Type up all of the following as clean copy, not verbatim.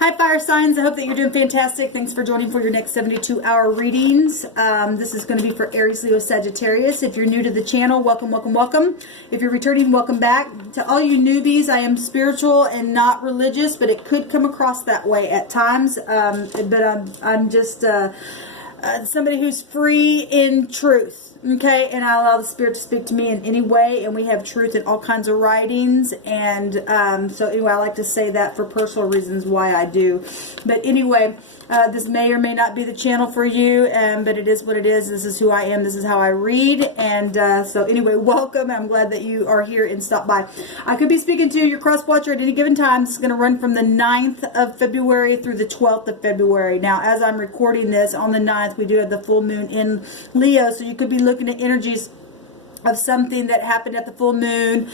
Hi, fire signs. I hope that you're doing fantastic. Thanks for joining for your next 72-hour readings. This is going to be for Aries, Leo, Sagittarius. If you're new to the channel, welcome, welcome, welcome. If you're returning, welcome back. To all you newbies, I am spiritual and not religious, but it could come across that way at times. But I'm just somebody who's free in truth. Okay, and I allow the Spirit to speak to me in any way, and we have truth in all kinds of writings, and so anyway, I like to say that for personal reasons why I do. But anyway, this may or may not be the channel for you, but it is what it is. This is who I am. This is how I read, and so anyway, welcome. I'm glad that you are here and stop by. I could be speaking to your cross watcher at any given time. This is going to run from the 9th of February through the 12th of February. Now, as I'm recording this, on the 9th, we do have the full moon in Leo, so you could be looking at energies of something that happened at the full moon,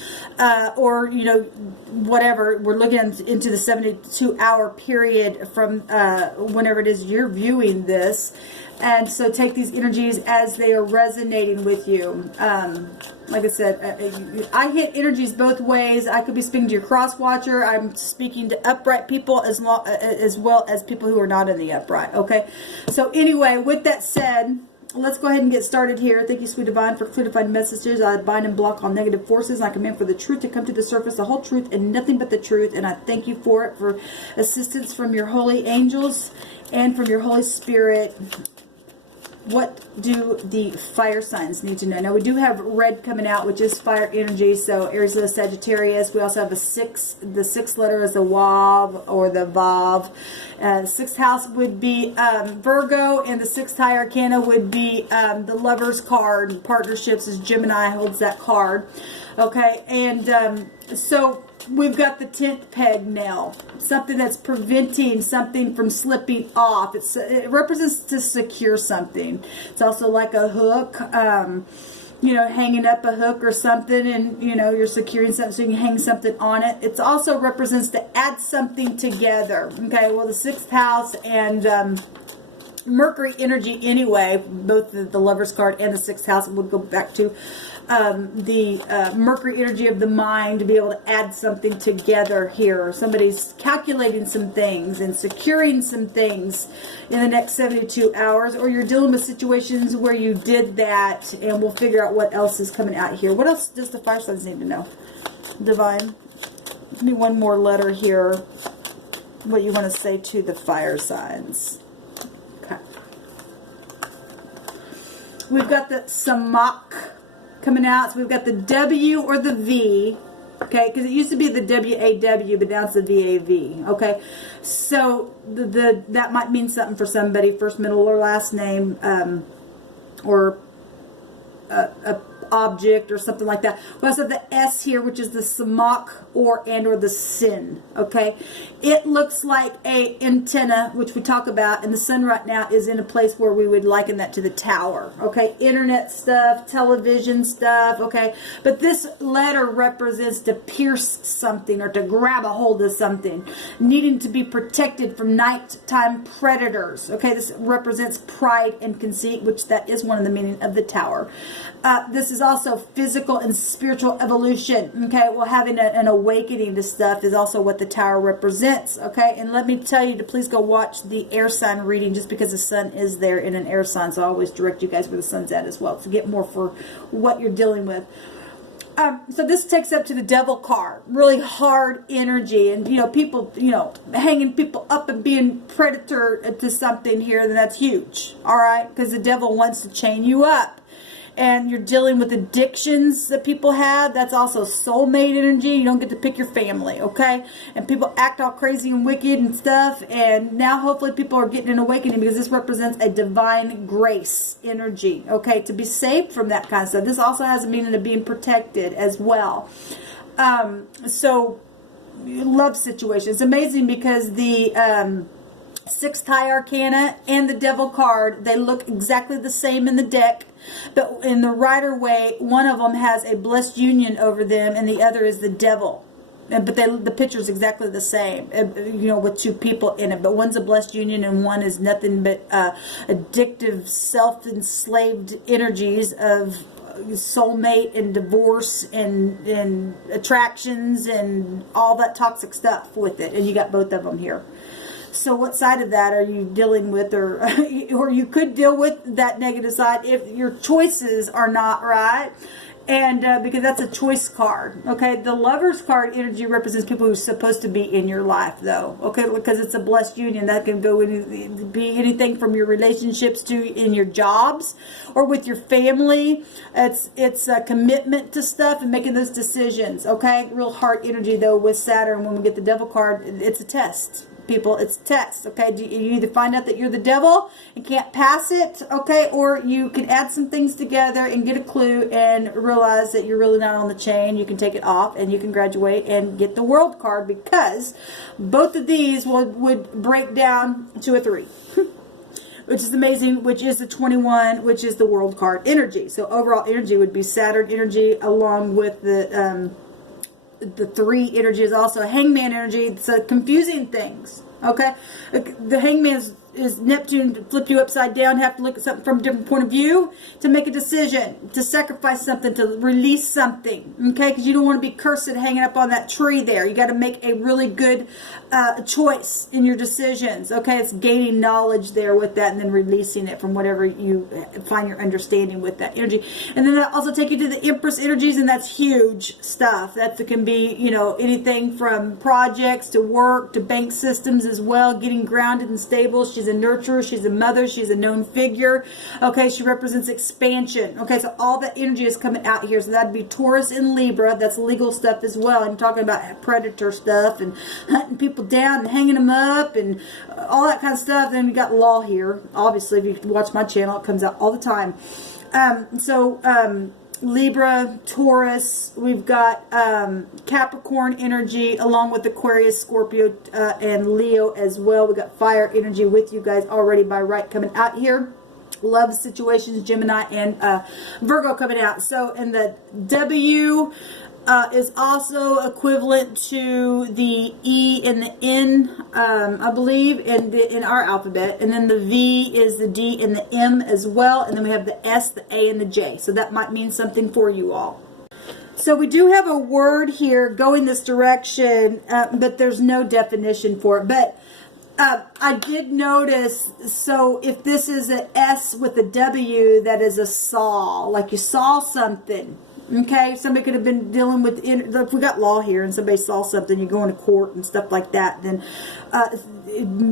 or you know, whatever. We're looking into the 72-hour period from whenever it is you're viewing this, and so take these energies as they are resonating with you. Like I said, I hit energies both ways. I could be speaking to your cross watcher. I'm speaking to upright people as well as people who are not in the upright. Okay, so anyway, with that said, let's go ahead and get started here. Thank you, sweet divine, for clear defined messages. I bind and block all negative forces. I command for the truth to come to the surface, the whole truth and nothing but the truth. And I thank you for it, for assistance from your holy angels and from your Holy Spirit. What do the fire signs need to know? Now, we do have red coming out, which is fire energy. So Aries, Leo, Sagittarius. We also have a 6. The 6th letter is the Wav or the Vav. The 6th house would be Virgo, and the 6th high arcana would be the Lover's card. Partnerships is Gemini, holds that card. Okay, and so we've got the 10th peg nail, something that's preventing something from slipping off. It represents to secure something. It's also like a hook, you know, hanging up a hook or something, and you know, you're securing something so you can hang something on it. It also represents to add something together. Okay, well, the 6th house and Mercury energy anyway, both the Lover's card and the 6th house would go back to the Mercury energy of the mind, to be able to add something together here. Somebody's calculating some things and securing some things in the next 72 hours, or you're dealing with situations where you did that, and we'll figure out what else is coming out here. What else does the fire signs need to know? Divine, give me one more letter here, what you want to say to the fire signs. Okay. We've got the Samak coming out. So we've got the W or the V, okay, because it used to be the W-A-W, but now it's the V-A-V, okay. So that might mean something for somebody, first, middle, or last name, or a object or something like that. We also have the S here, which is the Samak or the Sin, okay. It looks like a antenna, which we talk about, and the sun right now is in a place where we would liken that to the tower, okay. Internet stuff, television stuff, okay. But this letter represents to pierce something or to grab a hold of something, needing to be protected from nighttime predators, okay. This represents pride and conceit, which that is one of the meaning of the tower. This is also physical and spiritual evolution, okay. Well, having an awakening to stuff is also what the tower represents, okay. And let me tell you to please go watch the air sign reading, just because the sun is there in an air sign, so I always direct you guys where the sun's at as well to get more for what you're dealing with. So this takes up to the devil card, really hard energy, and you know, people, you know, hanging people up and being predator to something here, then that's huge, all right, because the devil wants to chain you up. And you're dealing with addictions that people have. That's also soulmate energy. You don't get to pick your family, okay? And people act all crazy and wicked and stuff. And now hopefully people are getting an awakening, because this represents a divine grace energy, okay? To be saved from that kind of stuff. This also has a meaning of being protected as well. So love situation. It's amazing because the 6th high arcana and the devil card, they look exactly the same in the deck. But in the Rider Way, one of them has a blessed union over them, and the other is the devil. But the picture is exactly the same, you know, with two people in it. But one's a blessed union, and one is nothing but addictive, self-enslaved energies of soulmate and divorce and attractions and all that toxic stuff with it. And you got both of them here. So what side of that are you dealing with, or you could deal with that negative side if your choices are not right. And because that's a choice card, okay? The Lover's card energy represents people who are supposed to be in your life, though, okay? Because it's a blessed union. That can go be anything from your relationships to in your jobs or with your family. It's a commitment to stuff and making those decisions, okay? Real heart energy, though, with Saturn. When we get the Devil card, it's a test. People, it's a test, okay? You either find out that you're the devil and can't pass it, okay? Or you can add some things together and get a clue and realize that you're really not on the chain. You can take it off and you can graduate and get the World card, because both of these would break down to a 3. Which is amazing, which is the 21, which is the World card energy. So overall energy would be Saturn energy along with the 3 energy is also Hangman energy. So confusing things, okay? The Hangman is Neptune to flip you upside down, have to look at something from a different point of view, to make a decision, to sacrifice something, to release something, okay? Because you don't want to be cursed hanging up on that tree there. You got to make a really good choice in your decisions, okay? It's gaining knowledge there with that and then releasing it from whatever you find your understanding with that energy. And then that also take you to the Empress energies, and that's huge stuff. That can be, you know, anything from projects to work to bank systems as well, getting grounded and stable. She's a nurturer, she's a mother, she's a known figure, okay? She represents expansion, okay? So all that energy is coming out here. So that'd be Taurus and Libra. That's legal stuff as well. I'm talking about predator stuff and hunting people down and hanging them up and all that kind of stuff. Then we got law here. Obviously, if you watch my channel, it comes out all the time. Libra, Taurus, we've got Capricorn energy along with Aquarius, Scorpio, and Leo as well. We got fire energy with you guys already by right coming out here. Love situations, Gemini and Virgo coming out. So, and the W is also equivalent to the E and the N, I believe, in our alphabet. And then the V is the D and the M as well. And then we have the S, the A, and the J. So that might mean something for you all. So we do have a word here going this direction, but there's no definition for it. But I did notice, so if this is an S with a W, that is a saw, like you saw something. Okay, somebody could have been dealing with, if we got law here and somebody saw something, you're going to court and stuff like that, then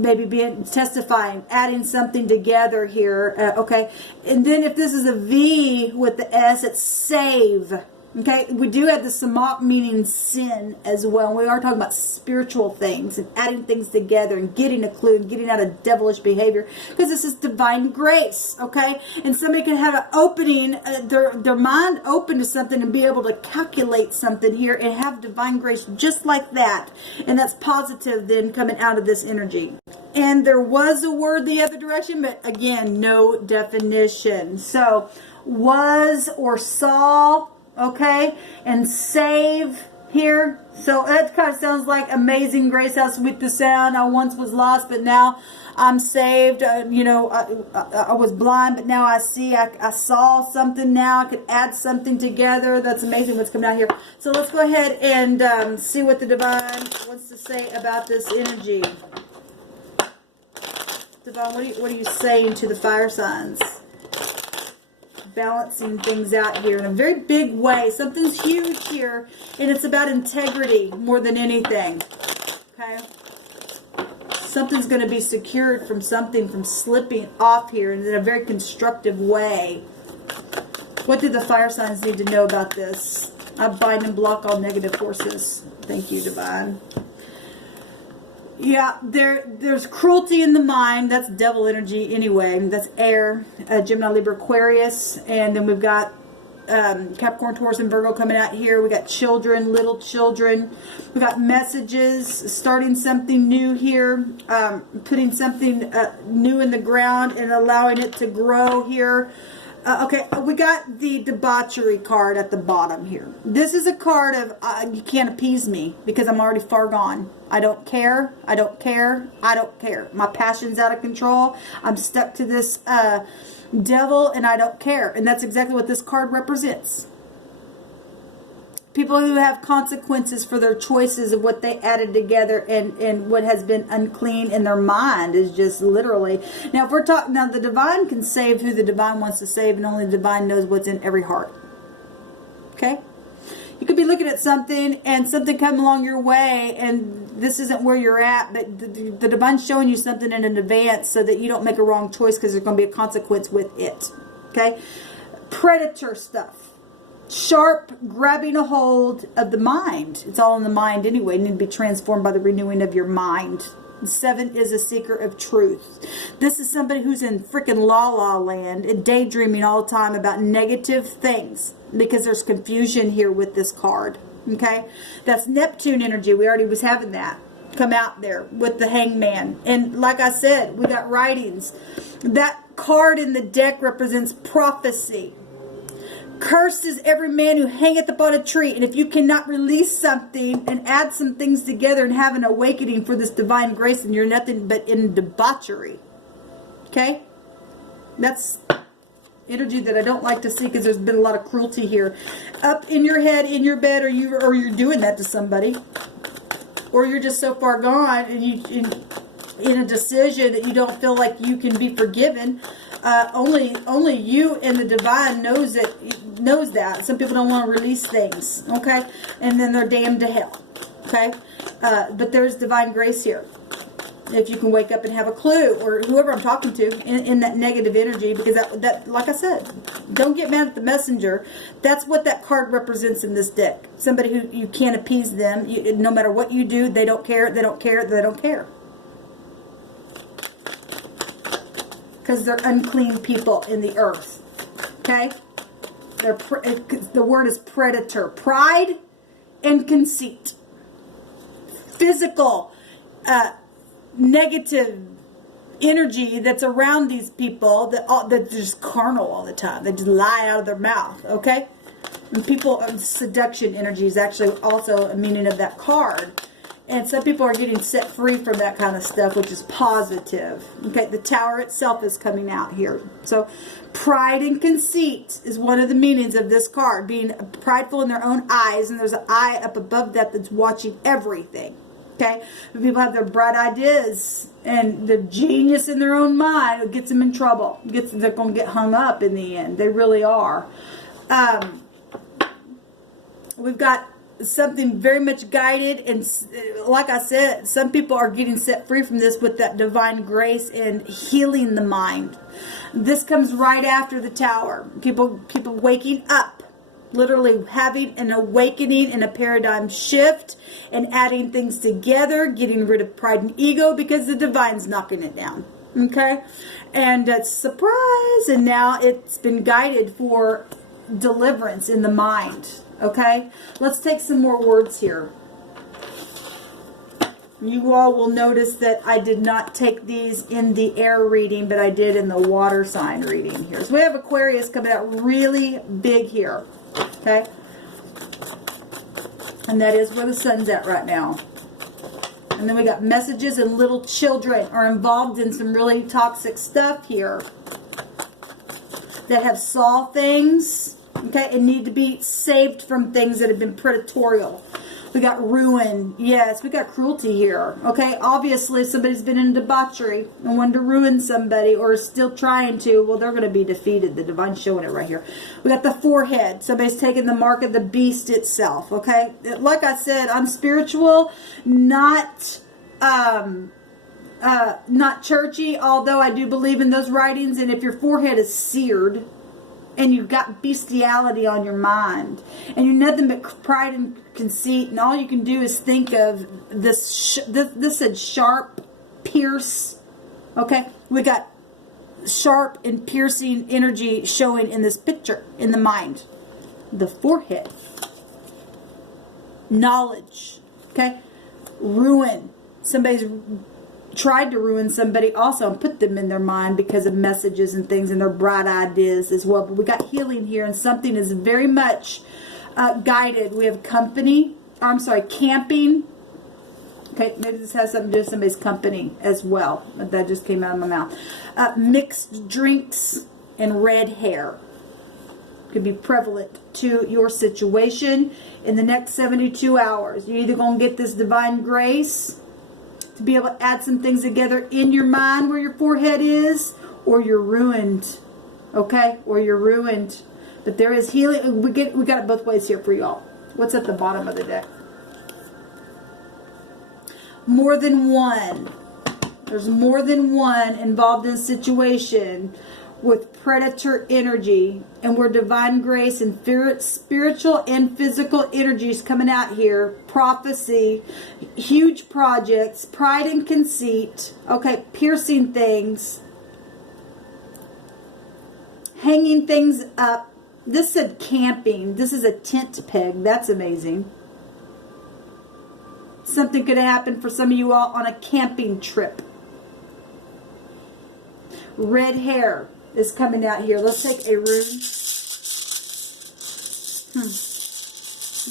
maybe being testifying, adding something together here, okay. And then if this is a V with the S, it's save. Okay, we do have the samak meaning sin as well. We are talking about spiritual things and adding things together and getting a clue and getting out of devilish behavior, because this is divine grace, okay? And somebody can have an opening, their mind open to something and be able to calculate something here and have divine grace just like that. And that's positive then coming out of this energy. And there was a word the other direction, but again, no definition. So, was or saw, okay, and save here. So that kind of sounds like Amazing Grace, how sweet the sound. I once was lost, but now I'm saved. You know, I was blind, but now I see. I saw something now. I could add something together. That's amazing what's coming out here. So let's go ahead and see what the Divine wants to say about this energy. Divine, what are you saying to the fire signs? Balancing things out here in a very big way. Something's huge here, and it's about integrity more than anything. Okay? Something's going to be secured from something from slipping off here in a very constructive way. What do the fire signs need to know about this? I bind and block all negative forces. Thank you, Divine. Yeah, there's cruelty in the mind. That's devil energy anyway. That's air, Gemini, Libra, Aquarius. And then we've got Capricorn, Taurus, and Virgo coming out here. We got children, little children. We got messages, starting something new here, putting something new in the ground and allowing it to grow here. Okay, we got the debauchery card at the bottom here. This is a card of you can't appease me because I'm already far gone. I don't care. I don't care. I don't care. My passion's out of control. I'm stuck to this devil and I don't care. And that's exactly what this card represents. people who have consequences for their choices of what they added together, and what has been unclean in their mind is just literally. Now, if we're talking, now the divine can save who the divine wants to save, and only the divine knows what's in every heart. Okay? You could be looking at something and something come along your way, and this isn't where you're at, but the divine's showing you something in advance so that you don't make a wrong choice, because there's going to be a consequence with it. Okay? Predator stuff. Sharp grabbing a hold of the mind. It's all in the mind anyway. You need to be transformed by the renewing of your mind. 7 is a seeker of truth. This is somebody who's in freaking la-la land and daydreaming all the time about negative things, because there's confusion here with this card. Okay? That's Neptune energy. We already was having that come out there with the Hangman. And like I said, we got writings. That card in the deck represents prophecy. Cursed is every man who hangeth upon a tree. And if you cannot release something and add some things together and have an awakening for this divine grace, and you're nothing but in debauchery. Okay? That's energy that I don't like to see, because there's been a lot of cruelty here. Up in your head, in your bed, or you're doing that to somebody. Or you're just so far gone and in a decision that you don't feel like you can be forgiven. Only you and the divine knows that. Some people don't want to release things, okay? And then they're damned to hell, okay? But there's divine grace here. If you can wake up and have a clue, or whoever I'm talking to in that negative energy, because that, like I said, don't get mad at the messenger. That's what that card represents in this deck. Somebody who you can't appease them. No matter what you do, they don't care, they don't care, they don't care. Because they're unclean people in the earth. Okay? The word is predator. Pride and conceit. Physical, negative energy that's around these people that just carnal all the time. They just lie out of their mouth. Okay? And people, seduction energy is actually also a meaning of that card. And some people are getting set free from that kind of stuff, which is positive. Okay, the Tower itself is coming out here. So, pride and conceit is one of the meanings of this card. Being prideful in their own eyes, and there's an eye up above that that's watching everything. Okay, but people have their bright ideas and the genius in their own mind. It gets them in trouble. They're going to get hung up in the end. They really are. We've got something very much guided, and like I said, some people are getting set free from this with that divine grace and healing the mind. This comes right after the Tower. People waking up, literally having an awakening and a paradigm shift, and adding things together, getting rid of pride and ego, because the divine's knocking it down. Okay, and surprise, and now it's been guided for deliverance in the mind. Okay, let's take some more words here. You all will notice that I did not take these in the air reading, but I did in the water sign reading here. So we have Aquarius coming out really big here. Okay, and that is where the sun's at right now. And then we got messages, and little children are involved in some really toxic stuff here that have saw things. Okay, and need to be saved from things that have been predatorial. We got ruin. Yes, we got cruelty here. Okay, obviously if somebody's been in debauchery and wanted to ruin somebody, or is still trying to, well, they're going to be defeated. The divine's showing it right here. We got the forehead. Somebody's taking the mark of the beast itself. Okay, like I said, I'm spiritual, not churchy, although I do believe in those writings. And if your forehead is seared, and you've got bestiality on your mind, and you're nothing but pride and conceit, and all you can do is think of this. This said sharp, pierce. Okay, we got sharp and piercing energy showing in this picture in the mind. The forehead, knowledge. Okay, ruin. Somebody's tried to ruin somebody also and put them in their mind because of messages and things and their bright ideas as well. But we got healing here, and something is very much guided. We have camping. Okay, maybe this has something to do with somebody's company as well. That just came out of my mouth. Mixed drinks and red hair. could be prevalent to your situation in the next 72 hours. You're either going to get this divine grace to be able to add some things together in your mind where your forehead is, or you're ruined. Okay? Or you're ruined. But there is healing. We got it both ways here for y'all. What's at the bottom of the deck? More than one. There's more than one involved in a situation with predator energy, and where divine grace and spiritual and physical energies coming out here. Prophecy, huge projects, pride and conceit, okay, piercing things, hanging things up. This said camping. This is a tent peg. That's amazing. Something could have happened for some of you all on a camping trip. Red hair is coming out here. Let's take a rune.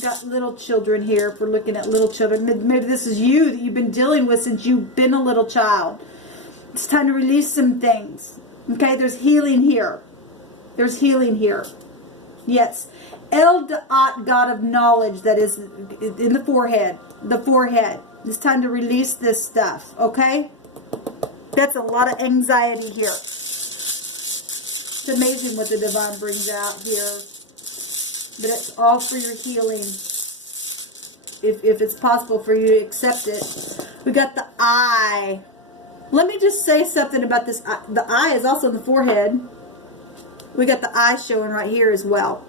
Got little children here. If we're looking at little children, maybe this is you that you've been dealing with since you've been a little child. It's time to release some things. Okay, there's healing here. There's healing here. Yes. El Da'at, God of knowledge, that is in the forehead. The forehead. It's time to release this stuff. Okay? That's a lot of anxiety here. It's amazing what the divine brings out here. But it's all for your healing. If it's possible for you to accept it. We got the eye. Let me just say something about this. The eye is also in the forehead. We got the eye showing right here as well.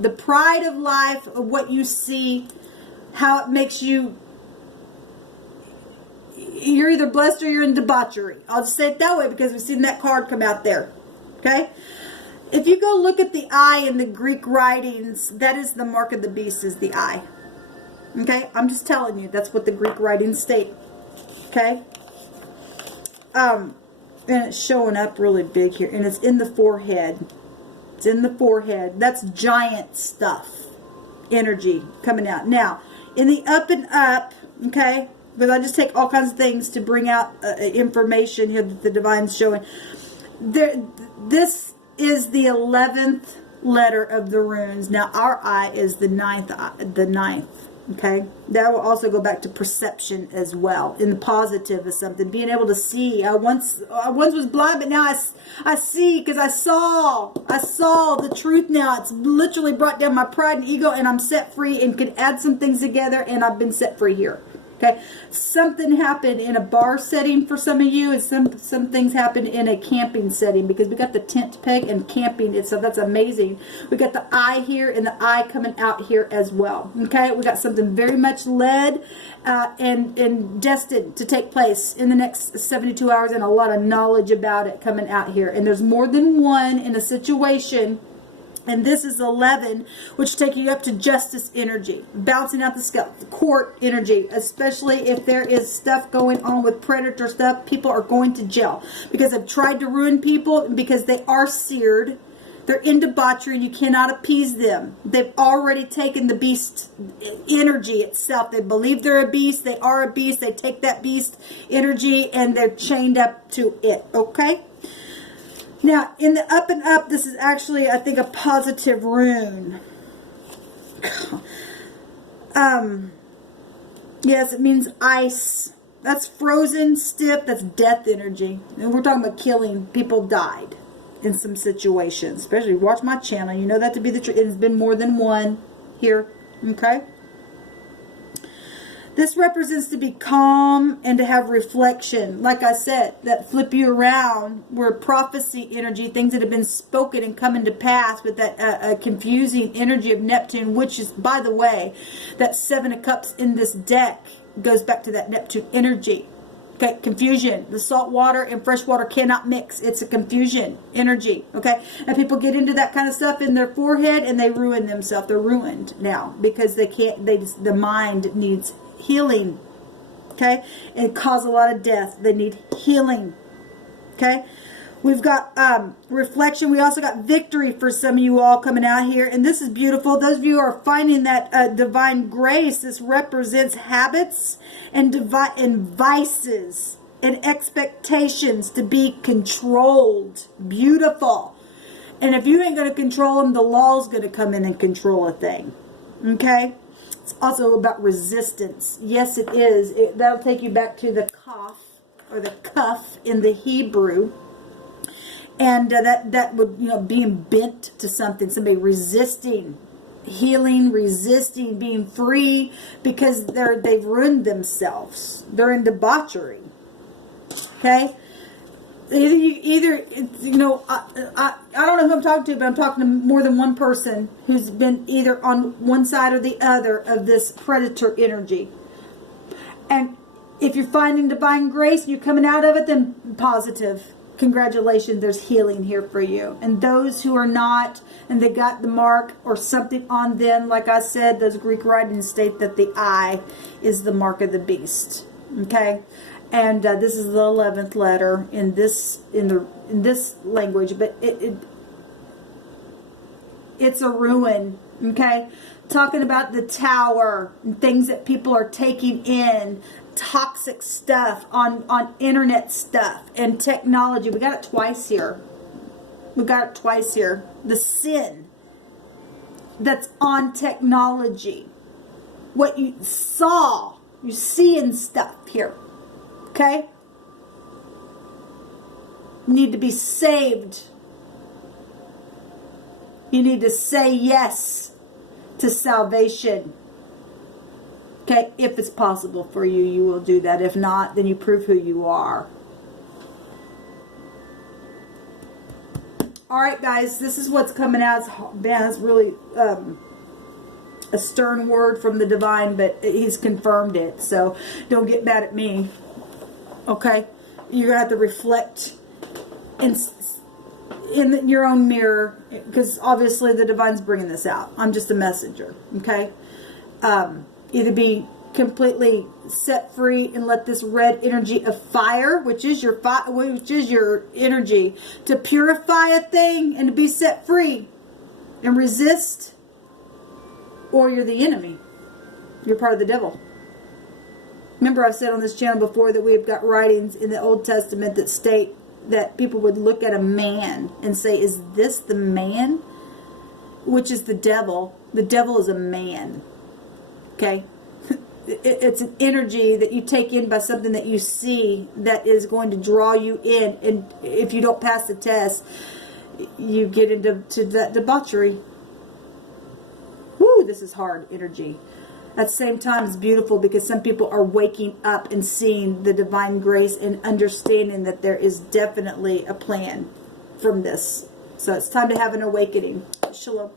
The pride of life, of what you see, how it makes you... You're either blessed or you're in debauchery. I'll just say it that way because we've seen that card come out there. Okay? If you go look at the eye in the Greek writings, that is the mark of the beast, is the eye. Okay? I'm just telling you, that's what the Greek writings state. Okay? And it's showing up really big here. And it's in the forehead. It's in the forehead. That's giant stuff. Energy coming out. Now, in the up and up, okay? Because I just take all kinds of things to bring out information here that the divine's showing. This is the 11th letter of the runes. Now, our eye is the ninth. Okay? That will also go back to perception as well. In the positive of something. Being able to see. I once was blind, but now I see because I saw the truth now. It's literally brought down my pride and ego, and I'm set free and could add some things together, and I've been set free here. Okay, something happened in a bar setting for some of you, and some things happened in a camping setting, because we got the tent peg and camping, so that's amazing. We got the eye here and the eye coming out here as well. Okay, we got something very much led and destined to take place in the next 72 hours, and a lot of knowledge about it coming out here. And there's more than one in a situation. And this is 11, which take you up to justice energy, bouncing out the scale, court energy, especially if there is stuff going on with predator stuff. People are going to jail because they've tried to ruin people, because they are seared. They're in debauchery and you cannot appease them. They've already taken the beast energy itself. They believe they're a beast. They are a beast. They take that beast energy and they're chained up to it. Okay? Now, in the up and up, this is actually, I think, a positive rune. Yes, it means ice. That's frozen, stiff, that's death energy. And we're talking about killing. People died in some situations. Especially, watch my channel. You know that to be the truth. It's been more than one here. Okay? This represents to be calm and to have reflection. Like I said, that flip you around, where prophecy energy, things that have been spoken and coming to pass, with that confusing energy of Neptune, which is, by the way, that 7 of Cups in this deck goes back to that Neptune energy. Okay, confusion. The salt water and fresh water cannot mix. It's a confusion energy. Okay, and people get into that kind of stuff in their forehead and they ruin themselves. They're ruined now because they can't. The mind needs healing. Okay, and cause a lot of death. They need healing. Okay, we've got reflection. We also got victory for some of you all coming out here, and this is beautiful. Those of you who are finding that divine grace, this represents habits and vices and expectations to be controlled. Beautiful. And if you ain't going to control them, the law's going to come in and control a thing. Okay? It's also about resistance. Yes, it is. That'll take you back to the kaf, or the cuff in the Hebrew. And that would, you know, being bent to something, somebody resisting healing, resisting being free, because they've ruined themselves. They're in debauchery. Okay? Either you know, I don't know who I'm talking to, but I'm talking to more than one person who's been either on one side or the other of this predator energy. And if you're finding divine grace and you're coming out of it, then positive. Congratulations, there's healing here for you. And those who are not, and they got the mark or something on them, like I said, those Greek writings state that the eye is the mark of the beast. Okay? And this is the 11th letter in this language, but it's a ruin. Okay, talking about the tower and things that people are taking in, toxic stuff on internet stuff and technology. We got it twice here. The sin that's on technology. What you saw, you see in stuff here. Okay? You need to be saved. You need to say yes to salvation. Okay? If it's possible for you, you will do that. If not, then you prove who you are. Alright, guys. This is what's coming out. Man, it's really a stern word from the divine, but he's confirmed it. So don't get mad at me. Okay, you're gonna have to reflect in your own mirror, because obviously the divine's bringing this out. I'm just a messenger. Okay, either be completely set free and let this red energy of fire, which is your energy, to purify a thing and to be set free and resist, or you're the enemy. You're part of the devil. Remember, I've said on this channel before that we've got writings in the Old Testament that state that people would look at a man and say, is this the man? Which is the devil. The devil is a man. Okay? It's an energy that you take in by something that you see that is going to draw you in. And if you don't pass the test, you get into that debauchery. Woo, this is hard energy. At the same time, it's beautiful because some people are waking up and seeing the divine grace and understanding that there is definitely a plan from this. So it's time to have an awakening. Shalom.